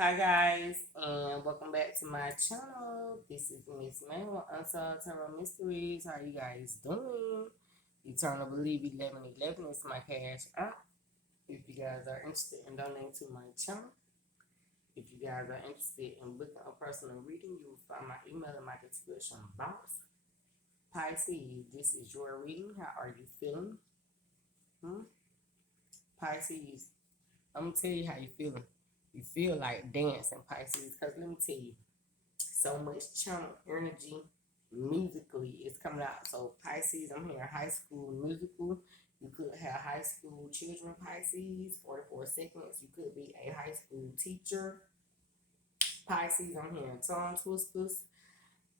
Hi guys, and welcome back to my channel. This is Miss May with Unsolved Tarot Mysteries. How you guys doing? Eternal Believe 1111 is my cash app. If you guys are interested in donating to my channel, if you guys are interested in booking a personal reading, you will find my email in my description box. Pisces, this is your reading. How are you feeling? Pisces, I'm gonna tell you how you feeling. You feel like dancing, Pisces, because let me tell you, so much channel energy musically is coming out. So Pisces, I'm hearing high school musical. You could have high school children, Pisces, 44 seconds. You could be a high school teacher. Pisces, I'm hearing tongue twisters.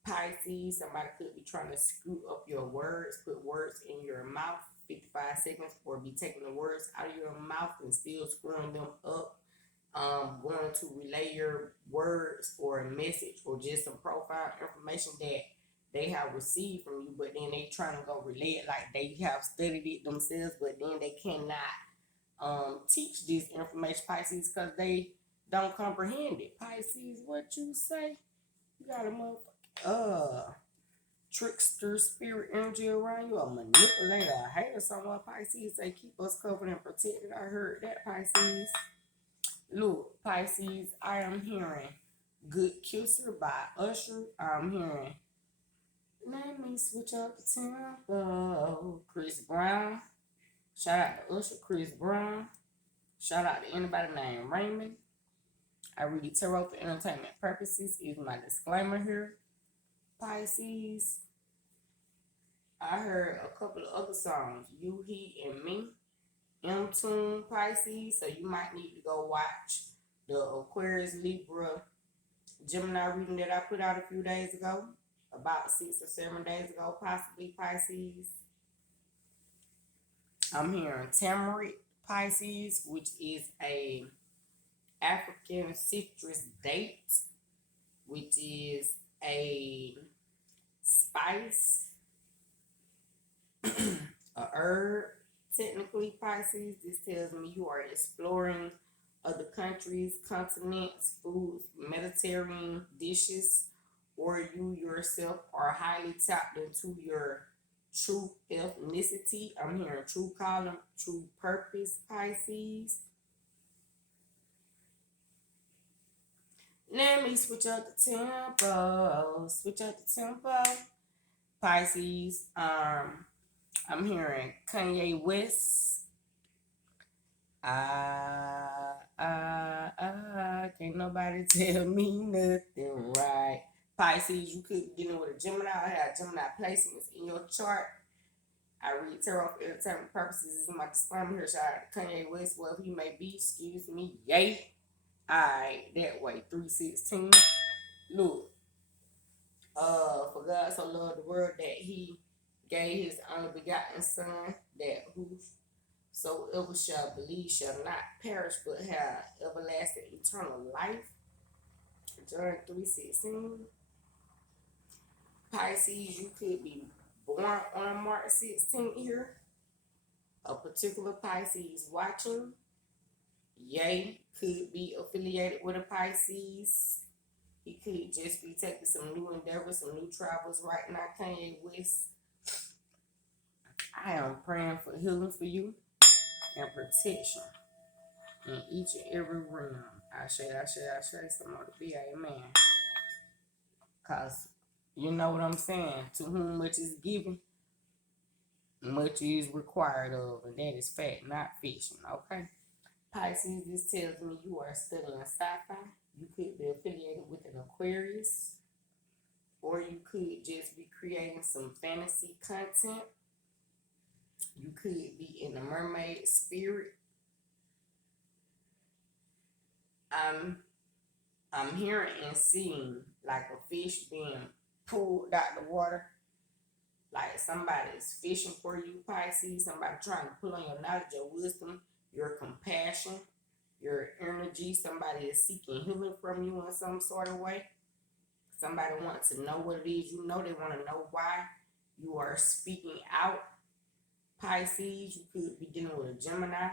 Pisces, somebody could be trying to screw up your words, put words in your mouth, 55 seconds, or be taking the words out of your mouth and still screwing them up. Going to relay your words or a message or just some profound information that they have received from you, but then they trying to go relay it like they have studied it themselves, but then they cannot teach this information, Pisces, because they don't comprehend it. Pisces, what you say? You got a motherfucker trickster spirit energy around you, a manipulator, a hater, someone. Pisces, they keep us covered and protected. I heard that, Pisces. Look, Pisces, I am hearing Good Kisser by Usher. I'm hearing Let Me Switch Up the Tempo, Chris Brown. Shout out to Usher, Chris Brown. Shout out to anybody named Raymond. I read tarot for entertainment purposes is my disclaimer here. Pisces, I heard a couple of other songs, You, He, and Me. M-Tune, Pisces, so you might need to go watch the Aquarius, Libra, Gemini reading that I put out a few days ago, about 6 or 7 days ago, possibly, Pisces. I'm hearing tamarind, Pisces, which is a African citrus date, which is a spice, a herb. Technically, Pisces, this tells me you are exploring other countries, continents, foods, Mediterranean dishes, or you yourself are highly tapped into your true ethnicity. I'm hearing true calling, true purpose, Pisces. Let me switch up the tempo. Switch up the tempo. Pisces. I'm hearing Kanye West. Can't nobody tell me nothing right. Pisces, you could be dealing with a Gemini. I have Gemini placements in your chart. I read tarot for entertainment purposes. This is my disclaimer here. Shout out to Kanye West, wherever he may be. Excuse me. Yay. Alright, that way. 316. Look, for God so loved the world that he gave his only begotten son, that whosoever shall believe shall not perish but have everlasting eternal life. John 3:16. Pisces, you could be born on March 16th here. A particular Pisces watching. Yay, could be affiliated with a Pisces. He could just be taking some new endeavors, some new travels right now. Kanye West, I am praying for healing for you and protection in each and every realm. I say, some more to be, amen. Because you know what I'm saying. To whom much is given, much is required of. And that is fact, not fiction, okay? Pisces, this tells me you are studying sci-fi. You could be affiliated with an Aquarius. Or you could just be creating some fantasy content. You could be in the mermaid spirit. I'm hearing and seeing like a fish being pulled out the water. Like somebody's fishing for you, Pisces. Somebody trying to pull on your knowledge, your wisdom, your compassion, your energy. Somebody is seeking healing from you in some sort of way. Somebody wants to know what it is you know. They want to know why you are speaking out. Pisces, you could be dealing with a Gemini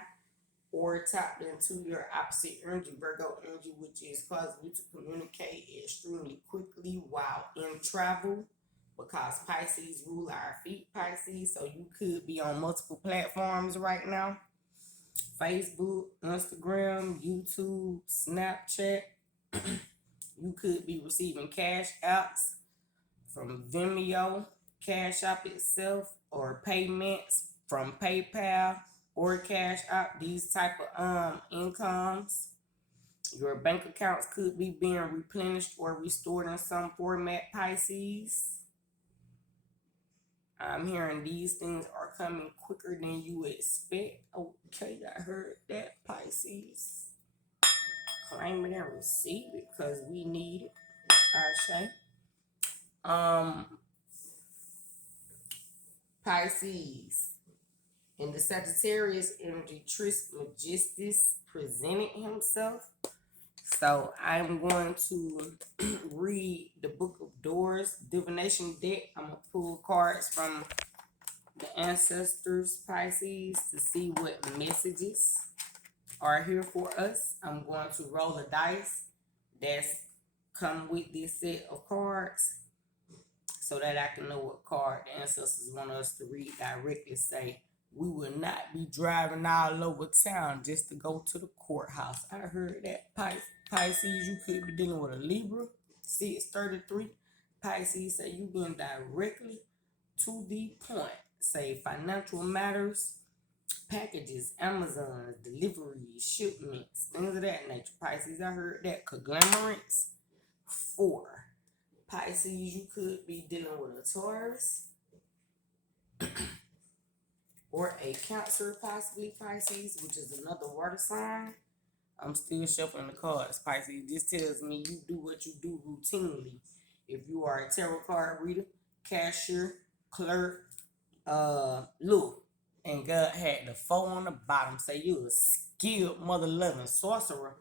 or tapped into your opposite energy, Virgo energy, which is causing you to communicate extremely quickly while in travel, because Pisces rule our feet, Pisces. So you could be on multiple platforms right now: Facebook, Instagram, YouTube, Snapchat. You could be receiving cash outs from Vimeo, Cash App itself, or payments from PayPal or Cash App. These type of incomes. Your bank accounts could be being replenished or restored in some format, Pisces. I'm hearing these things are coming quicker than you expect. Okay, I heard that, Pisces. Claim it and receive it, because we need it, I say. Pisces. In the Sagittarius energy, Trismegistus presented himself. So I'm going to read the Book of Doors divination deck. I'm going to pull cards from the Ancestors, Pisces, to see what messages are here for us. I'm going to roll a dice that's come with this set of cards, so that I can know what card the Ancestors want us to read directly. Say, we will not be driving all over town just to go to the courthouse. I heard that, Pisces. You could be dealing with a Libra, 633. Pisces, say you getting directly to the point. Say financial matters, packages, Amazon, deliveries, shipments, things of that nature. Pisces, I heard that. Conglomerates, 4. Pisces, you could be dealing with a Taurus or a Cancer, possibly, Pisces, which is another water sign. I'm still shuffling the cards, Pisces. This tells me you do what you do routinely. If you are a tarot card reader, cashier, clerk, look, and God had the 4 on the bottom. Say you're a skilled, mother-loving sorcerer,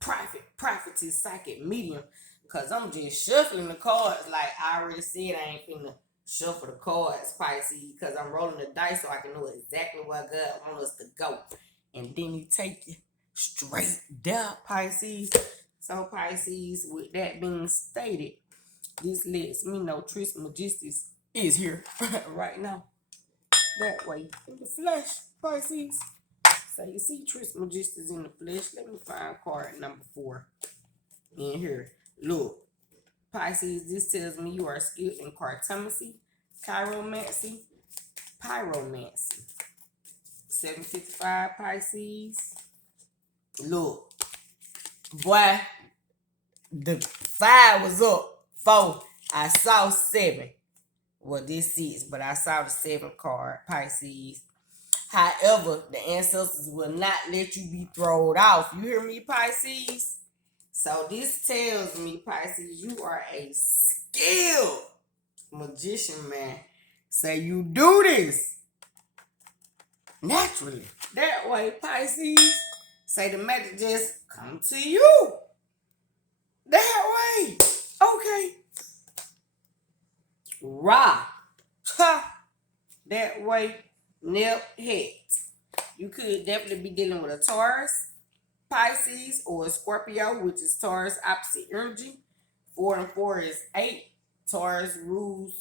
prophetess, psychic medium. Because I'm just shuffling the cards. Like I already said, I ain't finna shuffle the cards, Pisces, because I'm rolling the dice so I can know exactly where God wants us to go. And then he take you straight down, Pisces. So, Pisces, with that being stated, this lets me know Trismegistus is here right now. That way, in the flesh, Pisces. So, you see Trismegistus in the flesh. Let me find card number 4 in here. Look, Pisces, this tells me you are skilled in cartomancy, chiromancy, pyromancy. 755, Pisces. Look, boy, the 5 was up. 4, I saw 7. Well, this 6, but I saw the 7 card, Pisces. However, the Ancestors will not let you be thrown off. You hear me, Pisces? So this tells me, Pisces, you are a skilled magician, man. Say you do this naturally. That way, Pisces. Say the magic just come to you. That way. Okay. Ra. Ha. That way. Nip. Head. You could definitely be dealing with a Taurus, Pisces, or a Scorpio, which is Taurus opposite energy. 4 and 4 is 8. Taurus rules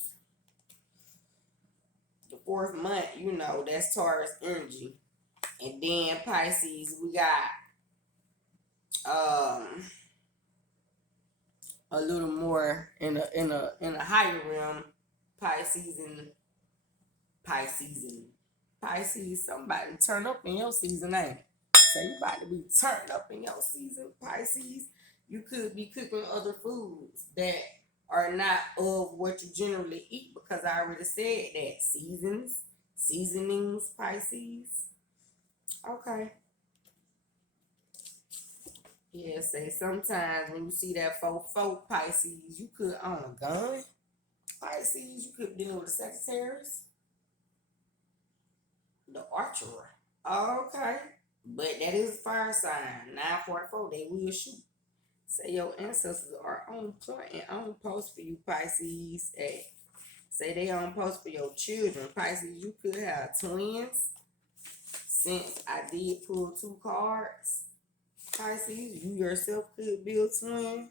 the 4th month. You know, that's Taurus energy. And then Pisces, we got a little more in a higher realm. Pisces. Somebody turn up in your season, ain't it? So you about to be turned up in your season, Pisces. You could be cooking other foods that are not of what you generally eat, because I already said that. Seasonings, Pisces. Okay. Yeah, say sometimes when you see that 4 Pisces, you could own a gun. Pisces, you could deal with a Sagittarius. The archer. Okay. But that is a fire sign. 944, they will shoot. Say your ancestors are on point and on post for you, Pisces. Say they on post for your children. Pisces, you could have twins, since I did pull 2 cards, Pisces, you yourself could be a twin.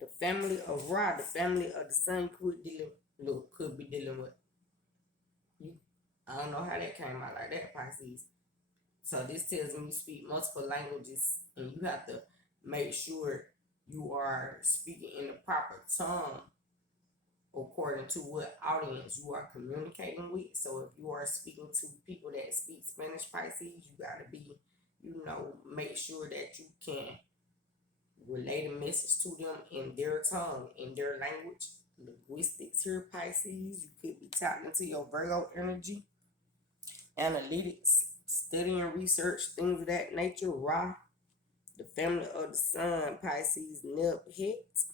The family of Ra, the family of the sun could be dealing with you. I don't know how that came out like that, Pisces. So this tells me you speak multiple languages and you have to make sure you are speaking in the proper tongue according to what audience you are communicating with. So if you are speaking to people that speak Spanish, Pisces, you gotta be, make sure that you can relay the message to them in their tongue, in their language. Linguistics here, Pisces. You could be tapping into your Virgo energy. Analytics, studying, research, things of that nature. Ra, the family of the sun, Pisces, nib, hit.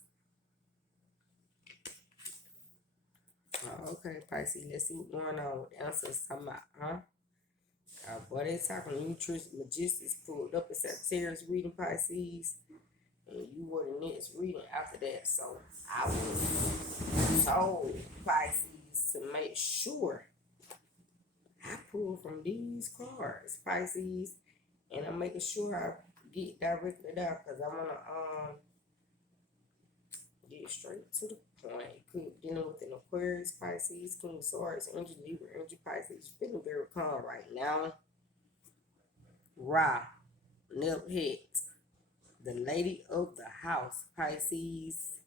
Okay, Pisces, let's see what's going on with the answers talking about, huh? Boy, they talking you Trismegistus pulled up a Sagittarius reading, Pisces, and you were the next reading after that. So I was told, Pisces, to make sure I pull from these cards, Pisces, and I'm making sure I get directly there because I want to get straight to the point. Could dealing with an Aquarius, Pisces, King of Swords, energy, Libra, energy, Pisces. Feeling very calm right now. Ra, nib head, the lady of the house, Pisces.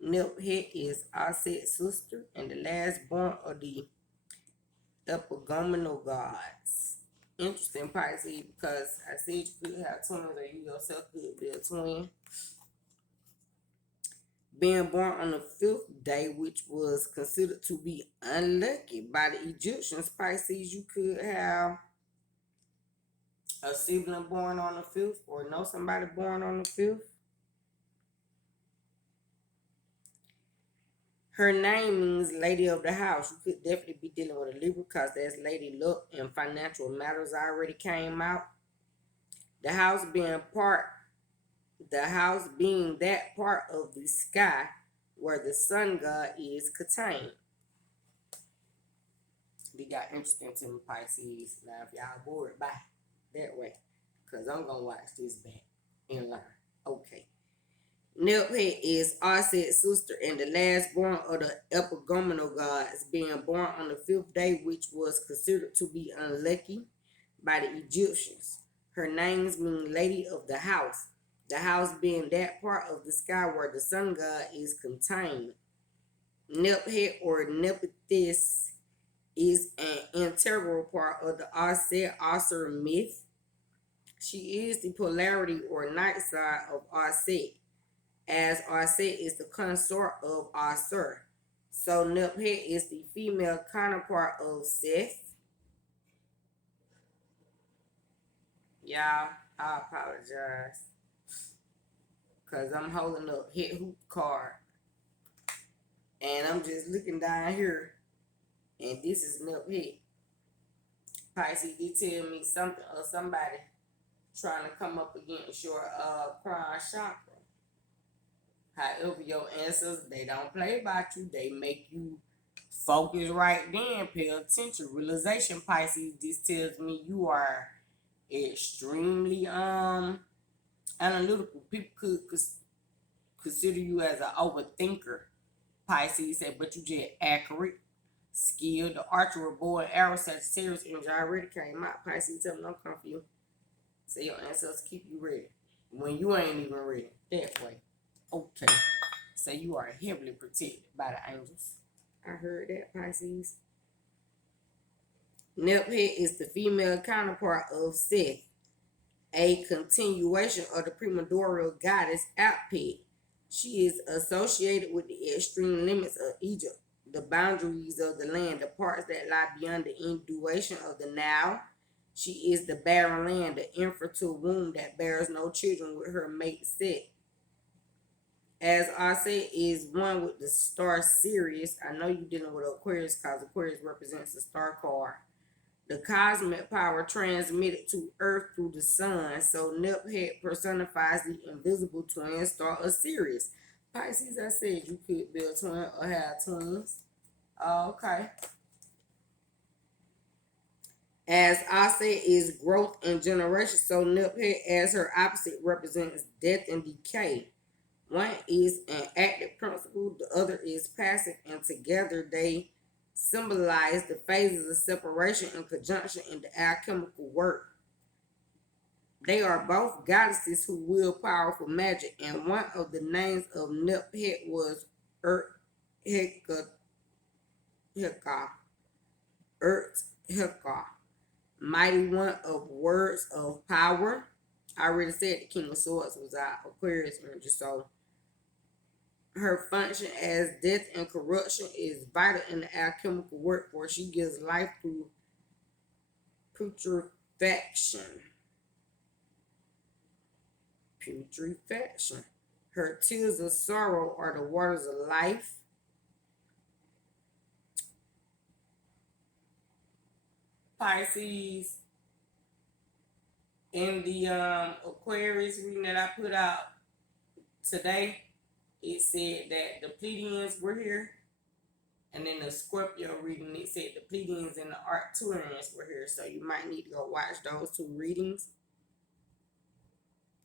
Nib head is Ancestor and the last born of the epigomenal gods. Interesting, Pisces, because I said you could have twins or you yourself could be a twin. Being born on the 5th day, which was considered to be unlucky by the Egyptians, Pisces, you could have a sibling born on the 5th or know somebody born on the 5th. Her name means Lady of the House. You could definitely be dealing with a Libra because that's Lady Luck and financial matters already came out. The house being that part of the sky where the sun god is contained. We got interesting to me, Pisces. Now, if y'all bored, bye. That way. Because I'm going to watch this back and learn. Okay. Nilphead is Arset's sister and the last born of the epigomenal gods, being born on the 5th day, which was considered to be unlucky by the Egyptians. Her names mean Lady of the House. The house being that part of the sky where the sun god is contained. Nilphead or Nephthys is an integral part of the Ancestor myth. She is the polarity or night side of Ancestor, as Ancestor is the consort of Ancestor. So Nilphead is the female counterpart of Seth. Y'all, I apologize. Because I'm holding up hit hoop card. And I'm just looking down here. And this is Nilphead. Pisces, they tell me something or somebody trying to come up against your crown chakra. However, your ancestors, they don't play about you. They make you focus right then. Pay attention. Realization, Pisces. This tells me you are extremely analytical. People could consider you as an overthinker, Pisces said, but you just accurate, skilled. The archer, boy, arrow, Sagittarius energy already came out. Pisces, tell them don't come for you. Say your ancestors keep you ready when you ain't even ready. That way. Okay. So you are heavily protected by the angels. I heard that, Pisces. Nilphead is the female counterpart of Seth, a continuation of the primordial goddess Apep. She is associated with the extreme limits of Egypt, the boundaries of the land, the parts that lie beyond the inundation of the Nile. She is the barren land, the infertile womb that bears no children with her mate Set. As I said, is one with the star Sirius. I know you're dealing with Aquarius because Aquarius represents the star card. The cosmic power transmitted to Earth through the sun. So Nilphead personifies the invisible twin star of Sirius. Pisces, I said you could be a twin or have twins. Okay. As I said, is growth and generation. So Niphead, as her opposite, represents death and decay. One is an active principle, the other is passive, and together they symbolize the phases of separation and conjunction in the alchemical work. They are both goddesses who wield powerful magic, and one of the names of Niphead was Urt Heka, Urt Heka, mighty one of words of power. I already said the King of Swords was our Aquarius energy, so her function as death and corruption is vital in the alchemical workforce. She gives life through putrefaction. Putrefaction. Her tears of sorrow are the waters of life. Pisces, in the Aquarius reading that I put out today, it said that the Pleiadians were here. And then the Scorpio reading, it said the Pleiadians and the Arcturians were here. So you might need to go watch those two readings.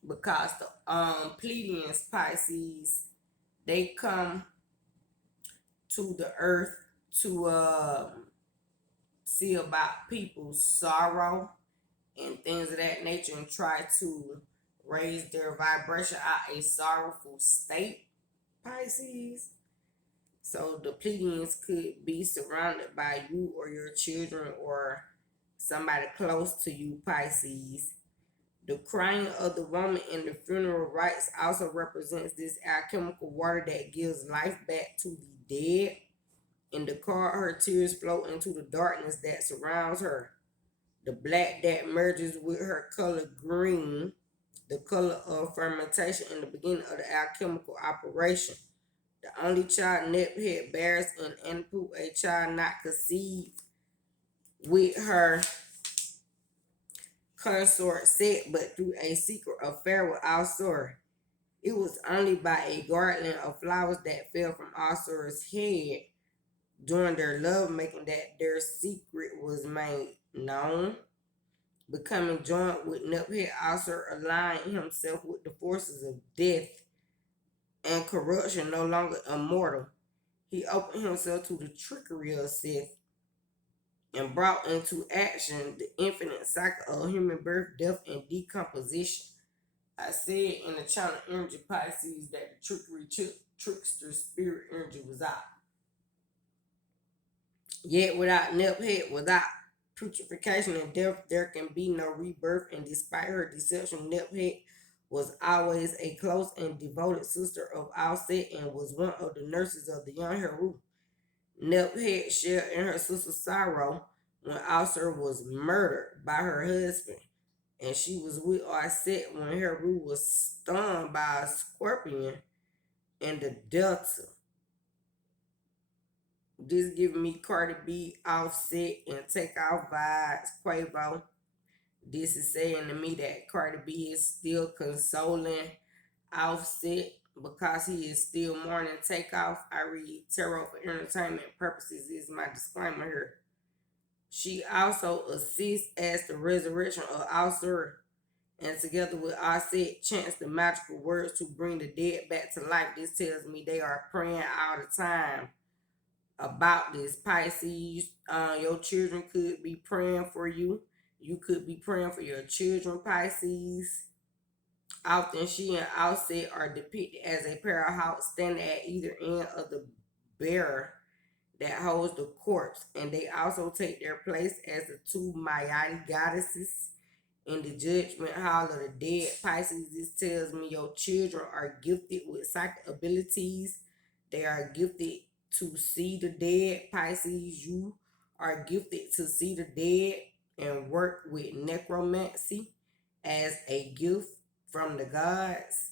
Because the Pleiadians, Pisces, they come to the earth to see about people's sorrow and things of that nature and try to raise their vibration out a sorrowful state, Pisces. So the Pleiadians could be surrounded by you or your children or somebody close to you, Pisces. The crying of the woman in the funeral rites also represents this alchemical water that gives life back to the dead. In the card, her tears flow into the darkness that surrounds her. The black that merges with her color green, the color of fermentation in the beginning of the alchemical operation. The only child Niphead bears in Anpu, a child not conceived with her consort Set, but through a secret affair with Alsor. It was only by a garland of flowers that fell from Alsor's head during their lovemaking that their secret was made known. Becoming joined with Niphead, Alsor aligned himself with the forces of death and corruption, no longer immortal. He opened himself to the trickery of Seth and brought into action the infinite cycle of human birth, death, and decomposition. I said in the channel energy Pisces that the trickery trickster spirit energy was out. Yet without Niphead, without putrefaction and death, there can be no rebirth, and despite her deception, Niphead was always a close and devoted sister of Alset and was one of the nurses of the young Heru. Niphead shared in her sister's sorrow when Alser was murdered by her husband, and she was with Arset when Heru was stung by a scorpion in the Delta. This giving me Cardi B, Offset, and Takeoff vibes, Quavo. This is saying to me that Cardi B is still consoling Offset because he is still mourning Takeoff. I read tarot for entertainment purposes is my disclaimer here. She also assists as the resurrection of Alsur, and together with Offset chants the magical words to bring the dead back to life. This tells me they are praying all the time about this, Pisces. Your children could be praying for you. You could be praying for your children, Pisces. Often she and Offset are depicted as a pair of hawks standing at either end of the bearer that holds the corpse, and they also take their place as the two Mayati goddesses in the judgment hall of the dead. Pisces, this tells me your children are gifted with psychic abilities. They are gifted to see the dead. Pisces, you are gifted to see the dead and work with necromancy as a gift from the gods,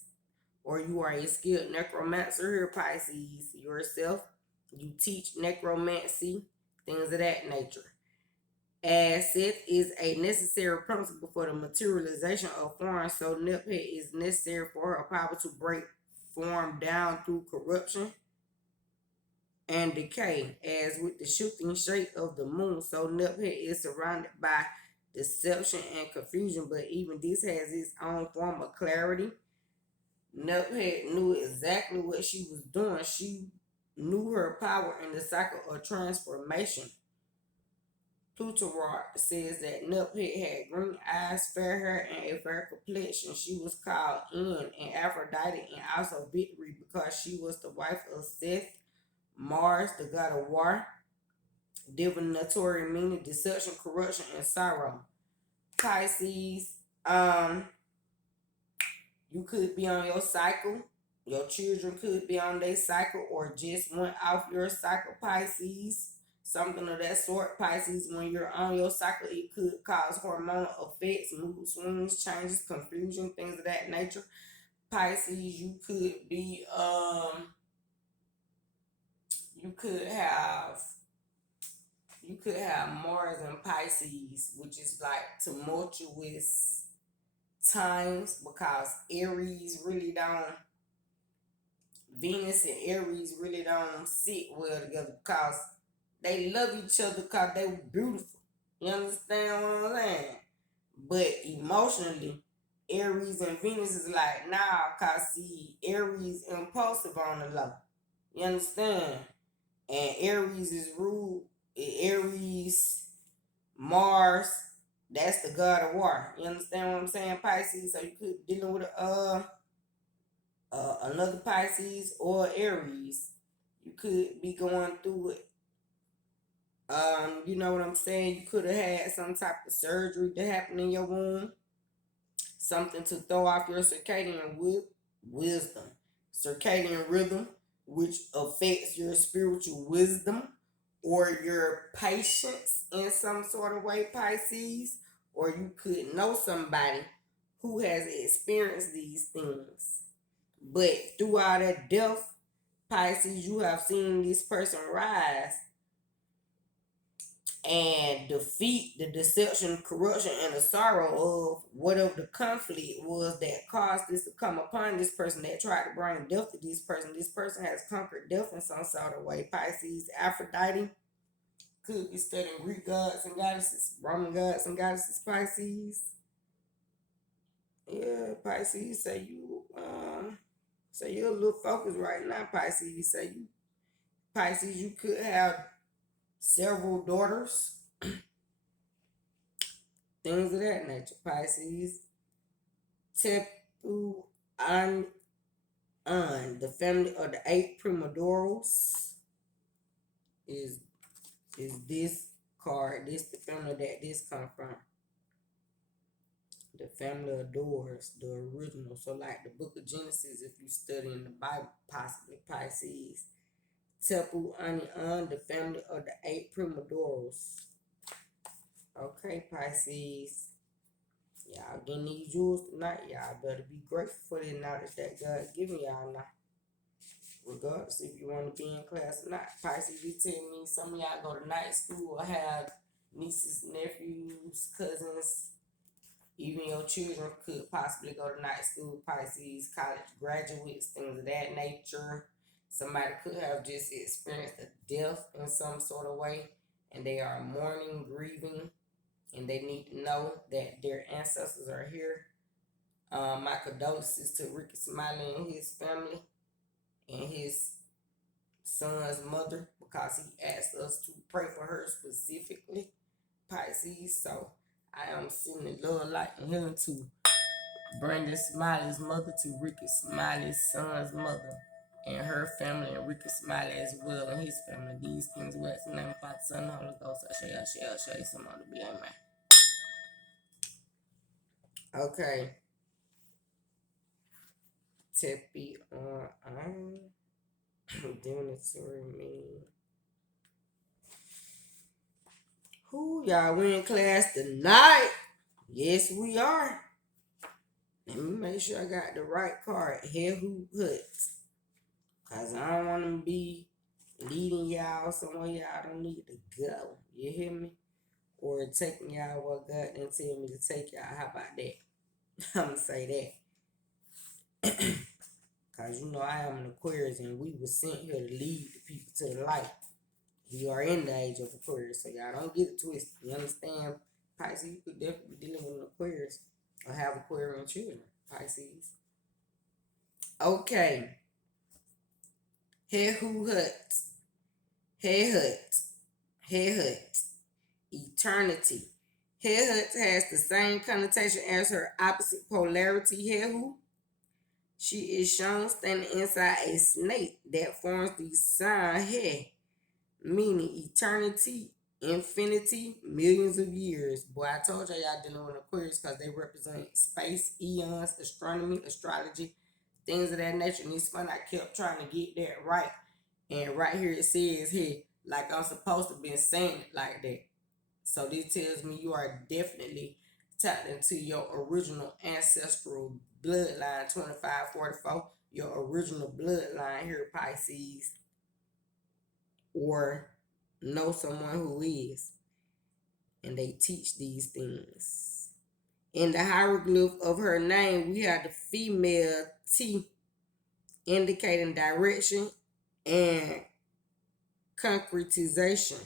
or you are a skilled necromancer here, Pisces, yourself. You teach necromancy, things of that nature. As Seth is a necessary principle for the materialization of form, so Niphead is necessary for her power to break form down through corruption and decay. As with the shifting shape of the moon, so Nuphead is surrounded by deception and confusion, but even this has its own form of clarity. Nuphead knew exactly what she was doing. She knew her power in the cycle of transformation. Plutarch says that Nuphead had green eyes, fair hair, and a fair complexion. She was called in Aphrodite and also Victory because she was the wife of Seth, Mars, the god of war, divinatory meaning deception, corruption, and sorrow. Pisces, you could be on your cycle. Your children could be on their cycle or just went off your cycle, Pisces. Something of that sort, Pisces. When you're on your cycle, it could cause hormonal effects, mood swings, changes, confusion, things of that nature. Pisces, you could have Mars and Pisces, which is like tumultuous times because Venus and Aries really don't sit well together because they love each other because they were beautiful. You understand what I'm saying? But emotionally, Aries and Venus is like, nah, because see, Aries impulsive on the low. You understand? And Aries is rude. Aries, Mars, that's the god of war. You understand what I'm saying, Pisces? So you could be dealing with another Pisces or Aries. You could be going through it. You know what I'm saying? You could have had some type of surgery that happened in your womb. Something to throw off your circadian wisdom. Circadian rhythm, which affects your spiritual wisdom or your patience in some sort of way, Pisces. Or you could know somebody who has experienced these things. But throughout that death, Pisces, you have seen this person rise and defeat the deception, corruption, and the sorrow of whatever the conflict was that caused this to come upon this person that tried to bring death to this person. This person has conquered death in some sort of way. Pisces, Aphrodite could be studying Greek gods and goddesses, Roman gods and goddesses, Pisces. Yeah, Pisces, say you're a little focused right now, Pisces. Pisces, you could have several daughters, things of that nature, Pisces. Tepu An, the family of the 8 primodorals is this card. This the family that this come from. The family of doors, the original. So like the book of Genesis, if you study in the Bible, possibly Pisces. Tepu An, the family of the 8 primodorals. Okay, Pisces. Y'all getting these jewels tonight. Y'all better be grateful for the knowledge that God's giving y'all now. Regardless if you want to be in class or not. Pisces, you tell me some of y'all go to night school or have nieces, nephews, cousins. Even your children could possibly go to night school. Pisces, college graduates, things of that nature. Somebody could have just experienced a death in some sort of way, and they are mourning, grieving, and they need to know that their ancestors are here. My condolences to Ricky Smiley and his family and his son's mother because he asked us to pray for her specifically, Pisces. So I am sending love, light, and healing to Brandon Smiley's mother, to Ricky Smiley's son's mother, and her family, and Ricky Smiley as well, and his family. These things we ask in the name of Father, Son, and Holy Ghost. I shall, some on the be amen. Okay. Tepi on divinatory meaning. Who y'all, we in class tonight? Yes, we are. Let me make sure I got the right card. Here who puts. Cause I don't want to be leading y'all somewhere y'all don't need to go. You hear me? Or taking y'all what God didn't tell me to take y'all. How about that? I'm gonna say that. Because you know I am an Aquarius and we were sent here to lead the people to the light. We are in the age of Aquarius, so y'all don't get it twisted. You understand? Pisces, you could definitely be dealing with an Aquarius or have Aquarian children. Pisces. Okay. Head who hut. Head hut. Head hut. Eternity. Head hut has the same connotation as her opposite polarity, head who. She is shown standing inside a snake that forms the sign head, meaning eternity, infinity, millions of years. Boy, I told y'all dealing with Aquarius because they represent space, eons, astronomy, astrology, things of that nature. And it's fun. I kept trying to get that right. And right here it says here, like I'm supposed to be saying it like that. So this tells me you are definitely tapped into your original ancestral bloodline 2544, your original bloodline here, Pisces, or know someone who is, and they teach these things. In the hieroglyph of her name, we have the female T indicating direction and concretization.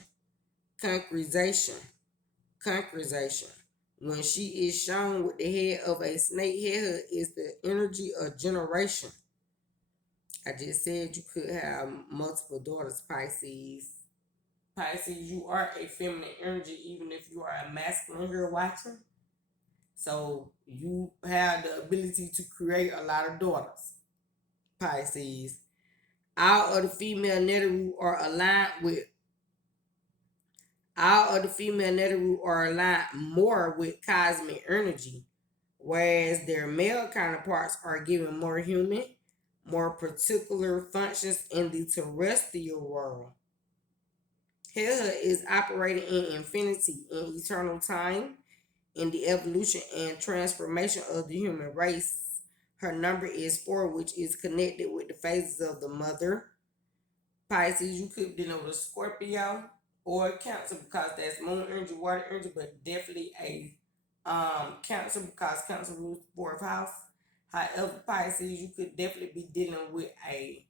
When she is shown with the head of a snake, head is the energy of generation. I just said you could have multiple daughters, Pisces. Pisces, you are a feminine energy, even if you are a masculine here watching. So you have the ability to create a lot of daughters, Pisces. All of the female Neteru are aligned more with cosmic energy, whereas their male counterparts are given more human, more particular functions in the terrestrial world. Hela is operating in infinity, in eternal time, in the evolution and transformation of the human race. Her number is 4, which is connected with the phases of the mother. Pisces, you could be dealing with a Scorpio or a Cancer because that's moon energy, water energy, but definitely a Cancer because Cancer rules the 4th house. However, Pisces, you could definitely be dealing with a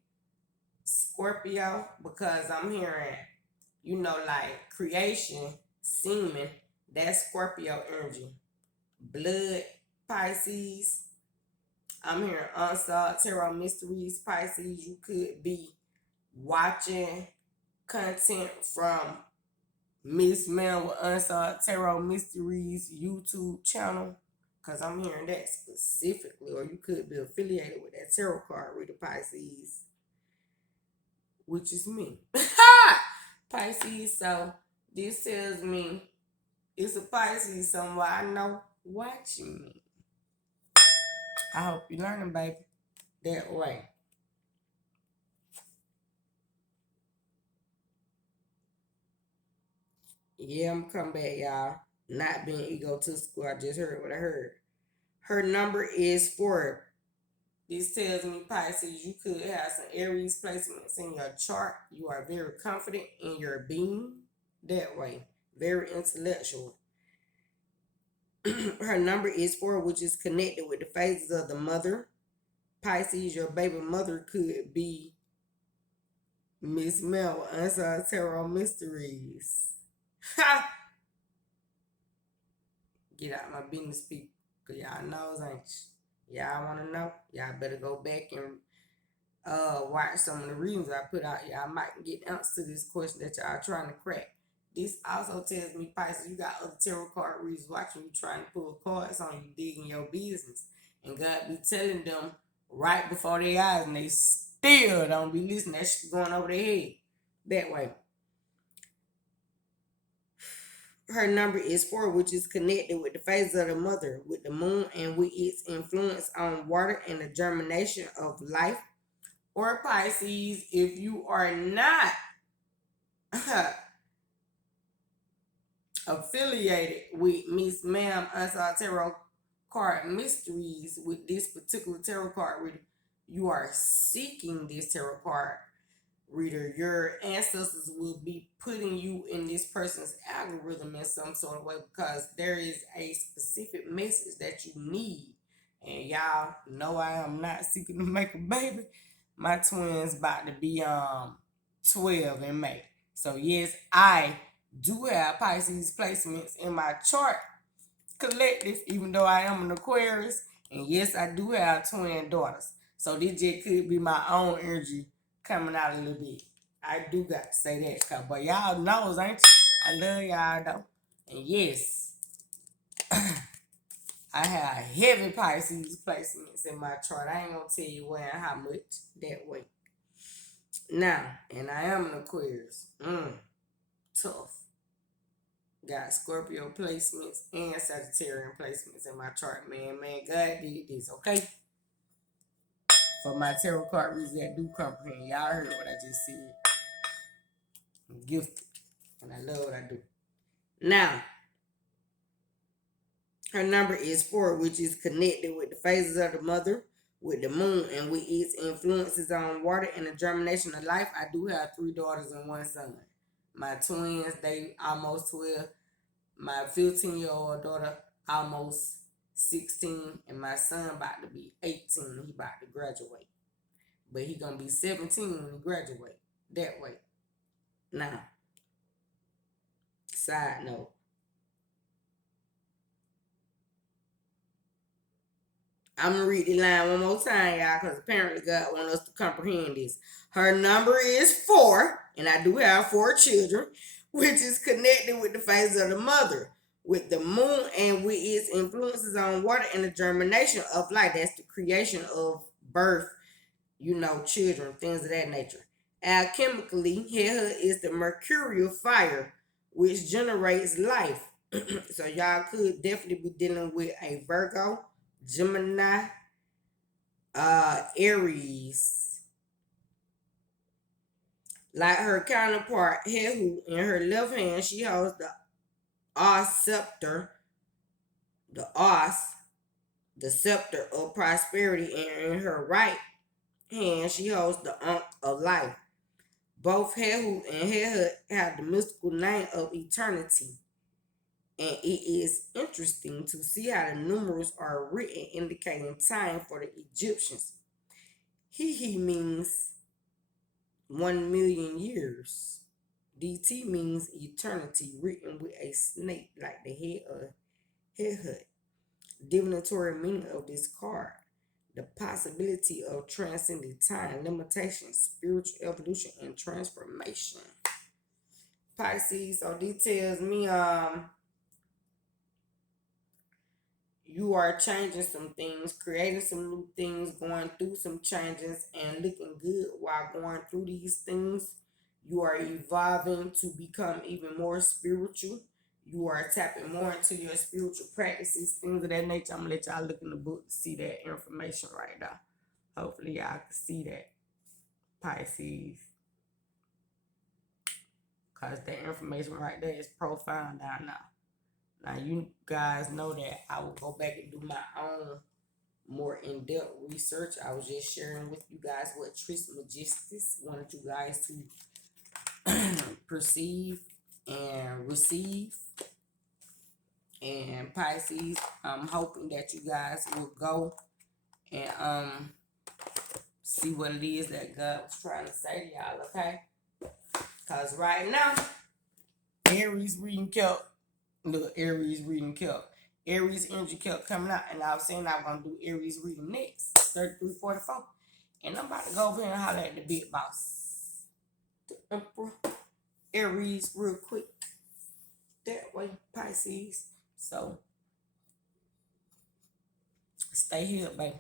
Scorpio because I'm hearing, like creation, semen, that's Scorpio energy. Blood, Pisces. I'm hearing unsolved tarot mysteries, Pisces. You could be watching content from Miss Mel with Unsolved Tarot Mysteries YouTube channel, because I'm hearing that specifically, or you could be affiliated with that tarot card reader, Pisces, which is me. Pisces, so this tells me it's a Pisces somewhere I know watching me. I hope you're learning, baby, that way. Yeah, I'm coming back, y'all. Not being egotistical, I just heard what I heard. Her number is 4. This tells me, Pisces, you could have some Aries placements in your chart. You are very confident in your being that way. Very intellectual. Her number is 4, which is connected with the phases of the mother. Pisces, your baby mother could be Miss Mel, Unsolved Tarot Mysteries. Ha! Get out my business, people, because y'all knows, ain't you? Y'all want to know? Y'all better go back and watch some of the readings I put out. Y'all might get answers to this question that y'all trying to crack. This also tells me, Pisces, you got other tarot card readers watching you trying to pull cards on you, digging your business. And God be telling them right before their eyes, and they still don't be listening. That shit going over their head. That way. Her number is 4, which is connected with the phases of the mother, with the moon, and with its influence on water and the germination of life. Or Pisces, if you are not affiliated with Miss Ma'am Unsolved Tarot Card Mysteries with this particular tarot card reader, you are seeking this tarot card reader. Your ancestors will be putting you in this person's algorithm in some sort of way because there is a specific message that you need. And y'all know I am not seeking to make a baby. My twins about to be 12 in May. So yes, I do have Pisces placements in my chart collective, even though I am an Aquarius. And yes, I do have twin daughters. So this just could be my own energy coming out a little bit. I do got to say that. But y'all knows, ain't you? I love y'all though. And yes, I have heavy Pisces placements in my chart. I ain't gonna tell you when and how much that way. Now, and I am an Aquarius. Tough. Got Scorpio placements and Sagittarian placements in my chart, man. God did this, okay? For my tarot card readers that do comprehend, y'all heard what I just said. I'm gifted, and I love what I do. Now, her number is 4, which is connected with the phases of the mother, with the moon, and with its influences on water and the germination of life. I do have 3 daughters and 1 son. My twins, they almost 12. My 15-year-old daughter, almost 16. And my son about to be 18. He about to graduate. But he gonna be 17 when he graduate. That way. Now, side note. I'm going to read the line one more time, y'all, because apparently God wants us to comprehend this. Her number is 4, and I do have 4 children, which is connected with the phases of the mother, with the moon, and with its influences on water and the germination of life. That's the creation of birth, children, things of that nature. Alchemically, here is the mercurial fire, which generates life. So y'all could definitely be dealing with a Virgo, Gemini, Aries. Like her counterpart, Hehu, in her left hand, she holds the scepter, the scepter of prosperity, and in her right hand, she holds the Ankh of life. Both Hehu and Hehu have the mystical name of eternity. And it is interesting to see how the numerals are written, indicating time for the Egyptians. He means 1,000,000 years. DT means eternity, written with a snake like the head of Head. Divinatory meaning of this card: the possibility of transcending time, limitations, spiritual evolution, and transformation. Pisces, so this tells me you are changing some things, creating some new things, going through some changes, and looking good while going through these things. You are evolving to become even more spiritual. You are tapping more into your spiritual practices, things of that nature. I'm going to let y'all look in the book to see that information right now. Hopefully y'all can see that, Pisces. Because that information right there is profound down now. Now, you guys know that I will go back and do my own more in-depth research. I was just sharing with you guys what Trismegistus wanted you guys to perceive and receive. And Pisces, I'm hoping that you guys will go and see what it is that God was trying to say to y'all, okay? Because right now, Aries reading kept. Look, Aries reading kept. Aries energy kept coming out, and I was saying I was going to do Aries reading next, 3344. And I'm about to go over here and holler at the big boss, the Emperor. Aries real quick. That way, Pisces. So, stay here, baby.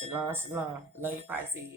Shalom, shalom. Love you, Pisces.